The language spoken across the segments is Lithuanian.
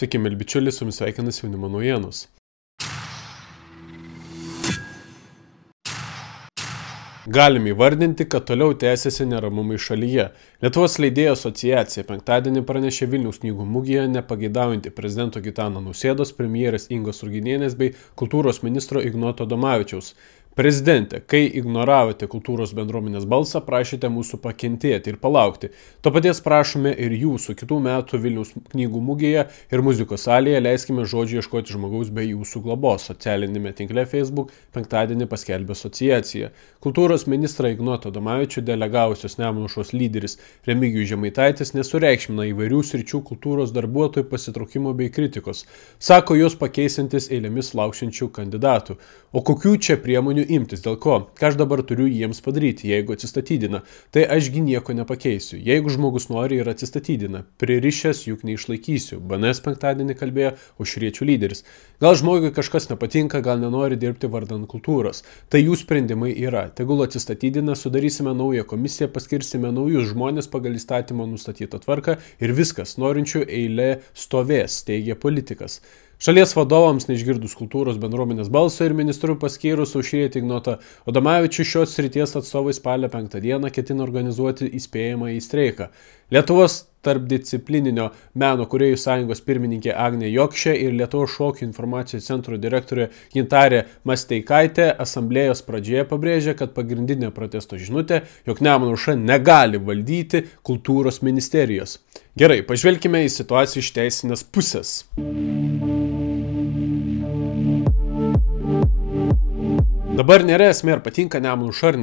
Sveiki, mėly bičiuliai, su jumis sveikinasi Jaunimo naujienos. Galime įvardinti, kad toliau tęsiasi neramumai šalyje. Lietuvos leidėjų asociacija penktadienį pranešė Vilniaus knygų mugėje nepageidaujantį prezidento Gitano Nausėdos, premjerės Ingos Ruginienės bei kultūros ministro Ignoto Adomavičiaus. Prezidente, kai ignoravote kultūros bendruomenės balsą, prašėte mūsų pakentėti ir palaukti. To paties prašome ir jūsų kitų metų Vilniaus knygų mugėje ir muzikos salėje. Leiskime žodžiu ieškoti žmogaus be jūsų globos. Socialinėme tinkle Facebook penktadienį paskelbė asociacija. Kultūros ministrą Ignotą Adomavičių delegavusios Nemuno aušros lyderis Remigijus Žemaitaitis nesureikšmina įvairių sričių kultūros darbuotojų pasitraukimo bei kritikos. Sako, jos pakeisantis eilėmis laukšančių kandidatų. O kokių čia priemonių imtis, dėl ko? Ką aš dabar turiu jiems padaryti, jeigu atsistatydina? Tai ašgi nieko nepakeisiu. Jeigu žmogus nori ir atsistatydina, pririšęs juk neišlaikysiu. BNS penktadienį kalbėjo aušriečių lyderis. Gal žmogui kažkas nepatinka, gal nenori dirbti vardan kultūros. Tai jų sprendimai yra. Tegul atsistatydina, sudarysime naują komisiją, paskirsime naujus žmonės pagal įstatymą nustatytą tvarką ir viskas, norinčių eilė stovės, teigia politikas. Šalies vadovams neišgirdus kultūros bendruomenės balso ir ministrų paskyrus aušrietį Ignotą Adomavičių, šios srities atstovai spalio 5 dieną ketina organizuoti įspėjamąjį streiką. Lietuvos tarpdisciplininio meno kūrėjų sąjungos pirmininkė Agnė Jokšė ir Lietuvos šokių informacijos centro direktorė Gintarė Masteikaitė asamblėjos pradžioje pabrėžė, kad pagrindinė protesto žinutė, jog Nemuno aušra negali valdyti kultūros ministerijos. Gerai, pažvelkime į situaciją iš teisinės pusės. Dabar nėra esmė, ar patinka Nemuno aušra,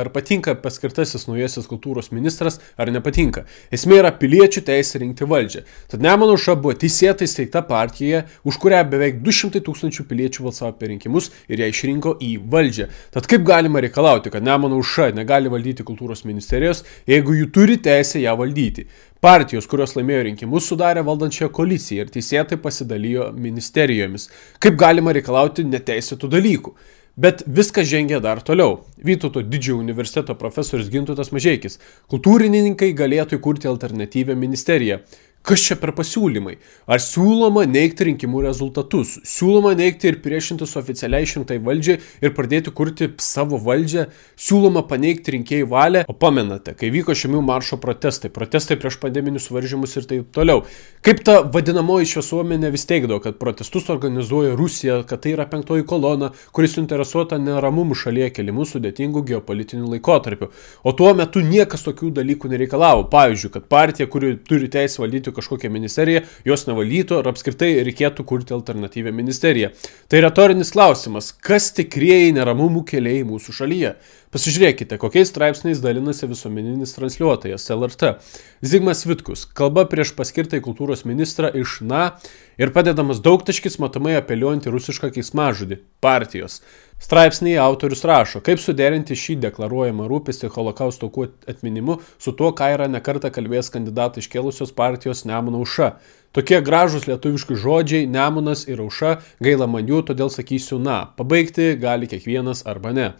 ar patinka paskirtasis naujasis kultūros ministras, ar nepatinka. Esmė yra piliečių teisė rinkti valdžią. Tad Nemuno aušra buvo teisėtai steigta partija, už kurią beveik 200 000 piliečių balsavo per rinkimus ir ją išrinko į valdžią. Tad kaip galima reikalauti, kad Nemuno aušra negali valdyti kultūros ministerijos, jeigu jų turi teisę ją valdyti? Partijos, kurios laimėjo rinkimus, sudarė valdančiąją koaliciją ir teisėtai pasidalijo ministerijomis. Kaip galima reikalauti neteisėtų dalykų? Bet viskas žengia dar toliau. Vytauto didžiojo universiteto profesorius Gintautas Mažeikis. Kultūrininkai galėtų įkurti alternatyvią ministeriją. Kas čia per pasiūlymai? Ar siūloma neigti rinkimų rezultatus? Siūloma neigti ir priešintis oficialiai išrinktai valdžiai ir pradėti kurti savo valdžią? Siūloma paneigti rinkėjų valią? O pamenate, kai vyko Šeimų maršo protestai prieš pandeminius suvaržymus ir taip toliau. Kaip ta vadinamoji visuomenė vis teigdavo, kad protestus organizuoja Rusija, kad tai yra penktoji kolona, kuris suinteresuota neramumų šalyje kelimu sudėtingų geopolitinių laikotarpių. O tuo metu niekas tokių dalykų nereikalavo. Pavyzdžiui, kad partija, kuri turi teisę valdyti kažkokią ministeriją, jos nevalytų ar apskritai reikėtų kurti alternatyvią ministeriją. Tai retorinis klausimas, kas tikrieji neramumų keliai mūsų šalyje? Pasižiūrėkite, kokiais straipsniais dalinasi visuomeninis transliuotojas LRT. Zigmas Vitkus, kalba prieš paskirtą kultūros ministrą iš ir padedamas daugtaškis matomai apeliuojant į rusišką keiksmažodį – partijos. Straipsnyje autorius rašo, kaip suderinti šį deklaruojamą rūpestį holokausto aukų atminimu su tuo, ką yra nekartą kalbėjęs kandidatai iškėlusios partijos Nemuno aušra. Tokie gražūs lietuviški žodžiai Nemunas ir aušra, gaila man jų, todėl sakysiu pabaigti gali kiekvienas arba ne.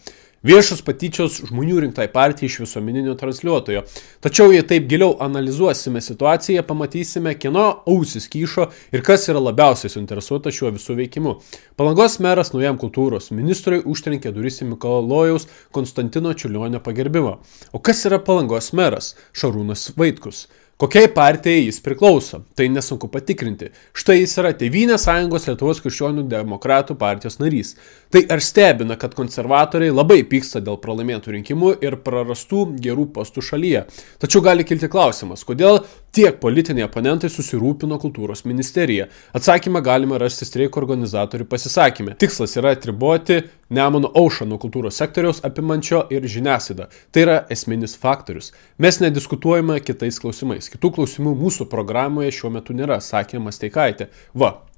Viešos patyčios žmonių rinktai partijai iš visuomeninio transliuotojo. Tačiau jei taip giliau analizuosime situaciją, pamatysime, kieno ausis kyšo ir kas yra labiausiai suinteresuota šiuo visų veikimu. Palangos meras naujam kultūros ministrui užtrenkė duris į Mikalojaus Konstantino Čiurlionio pagerbimą. O kas yra Palangos meras? Šarūnas Vaitkus. Kokiai partijai jis priklauso? Tai nesunku patikrinti. Štai jis yra Tėvynės sąjungos Lietuvos krikščionių demokratų partijos narys. Tai ar stebina, kad konservatoriai labai pyksta dėl pralaimėtų rinkimų ir prarastų gerų postų šalyje? Tačiau gali kilti klausimas, kodėl tiek politiniai oponentai susirūpino kultūros ministerija? Atsakymą galime rasti streiko organizatorių pasisakyme. Tikslas yra atriboti Nemuno aušrą nuo kultūros sektoriaus apimančio ir žiniasklaidą. Tai yra esminis faktorius. Mes nediskutuojame kitais klausimais. Kitų klausimų mūsų programoje šiuo metu nėra, sakė Masteikaitė.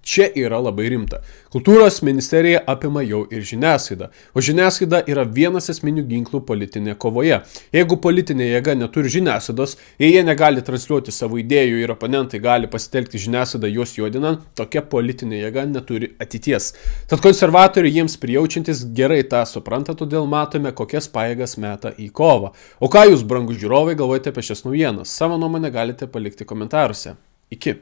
Čia yra labai rimta. Kultūros ministerija apima jau ir žiniasklaidą, o žiniasklaida yra vienas esminių ginklų politinėje kovoje. Jeigu politinė jėga neturi žiniasklaidos, jei jie negali transliuoti savo idėjų ir oponentai gali pasitelkti žiniasklaidą juos juodinant, tokia politinė jėga neturi ateities. Tad konservatoriai jiems prijaučiantis gerai tą supranta, todėl matome, kokias pajėgas meta į kovą. O ką jūs, brangūs žiūrovai, galvojate apie šias naujienas? Savo nuomonę galite palikti komentaruose. Iki.